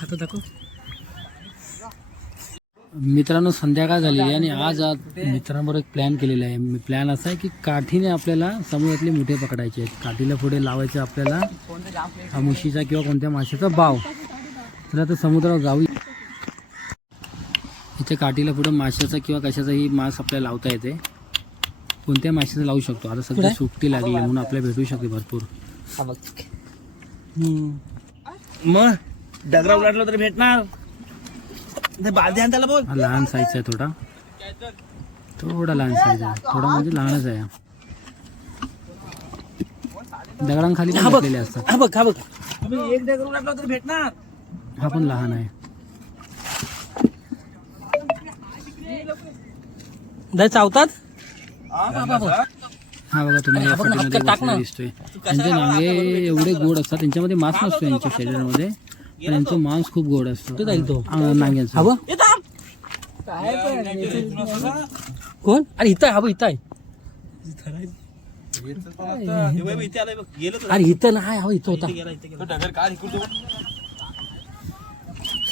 खातो दाखव. मित्रांनो संध्याकाळ झाली आहे आणि आज मित्रांबरोबर एक प्लॅन केलेला आहे. प्लॅन असा आहे की काठीने आपल्याला समुद्रातले मोठे पकडायचे आहेत. काठीला पुढे लावायचं आपल्याला मुशीचा किंवा कोणत्या माशाचा बाव. तर आता समुद्रावर जाऊ. इथे काठीला पुढे माशाचा किंवा कशाचाही मांस आपल्याला लावता येते. कोणत्या माशाचं लावू शकतो. आता सध्या सुट्टी लागली म्हणून आपल्याला भेटू शकते भरपूर. मग डगरा उलटलं तरी भेटणार. लहान साईज आहे थोडा लहान साईज आहे. थोडा म्हणजे लहानच आहे. दगडांखाली पण बसलेले असतात. एक डगर उलटलं तरी भेटणार. हा पण लहान आहे. चावतात. हा बघा तुम्हाला या दिसतोय. त्यांचे नांगे एवढे गोड असतात. त्यांच्यामध्ये मांस नसतो यांच्या शरीरामध्ये, पण यांचं मांस खूप गोड असतो नांग्यांचं. कोण? अरे इथं आहे. इथं आहे. अरे इथं नाही. इथं होता.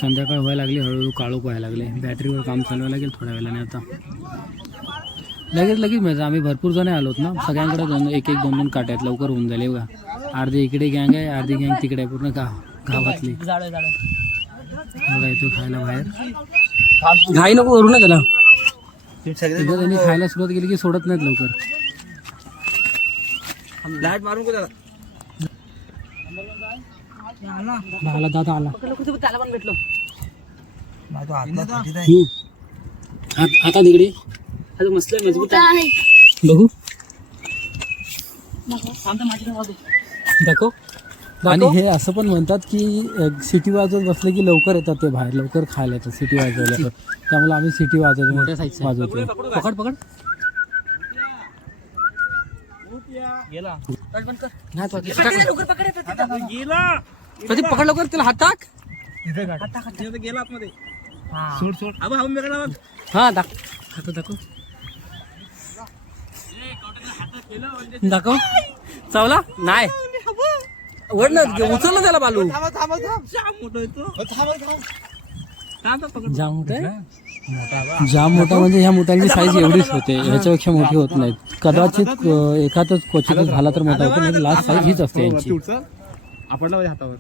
संध्याकाळ व्हायला लागली. हळूहळू काळोख व्हायला लागले. बॅटरीवर काम चालवायला लागेल थोड्या वेळाने. आता लगेच मिळतं. आम्ही भरपूर जण आलोत ना. सगळ्यांकडे एक दोन काटे आहेत. लवकर होऊन जाईल. बघा अर्धी इकडे गँग आहे, अर्धी गँग तिकडे आहे. पूर्ण गावातली. बघा येतो खायला बाहेर. घाई नको करू ना त्याला. एकदा त्यांनी खायला सुरुवात केली की सोडत नाहीत लवकर. लाईट मारून को त्याला. आला दादा आला. त्याला पण भेटलो. आता तिकडे मस्त मजबूत आहे. बघू दाखव. आणि हे असं पण म्हणतात की सिटी वाजवत बसले की लवकर येतात ते बाहेर. लवकर खायला येतात सिटी वाजवल्या तर. त्यामुळे आम्ही सिटी वाजवतो. मोठ्या साईज वाजवतो. पकड पकड. प्रदीप पकड लवकर. त्याला हात टाक. गेला आतमध्ये. सोड. हा दाखव दाखव. चावला नाही. वड ना उचललं त्याला बालू. जाम मोठा म्हणजे ह्या मोठ्यांची साईज एवढीच होते. ह्याच्यापेक्षा मोठी होत नाहीत. कदाचित एखादच क्वचितच झाला तर मोठा होतो. नाही लास्ट साईज हीच असते यांची. आपण हातावर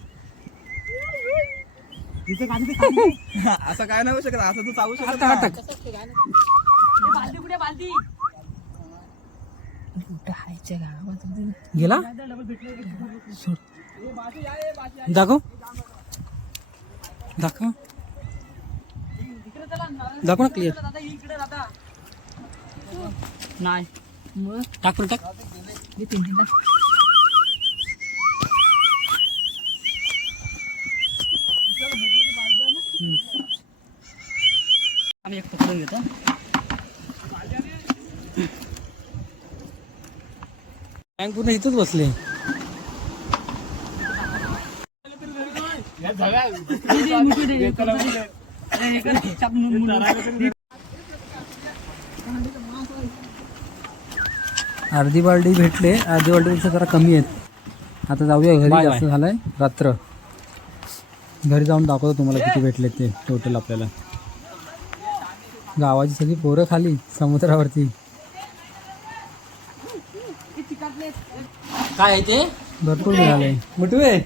असं काय नाही होऊ शकत. असं तू चालू शकत. गेला. दाखव ना क्लिअर. नाही टाक टाक. आम्ही एक पकडून घेतो. बँक पूर्ण इथंच बसले. अर्धी बालडी भेटले. अर्धी बालडीपेक्षा जरा कमी आहेत. आता जाऊया घरी. जास्त झालंय रात्र. घरी जाऊन दाखवतो तुम्हाला किती भेटले ते टोटल आपल्याला. गावाची सगळी पोरं खाली समुद्रावरती. काय आहे ते? भरपूर मिळाले. मोठू आहे.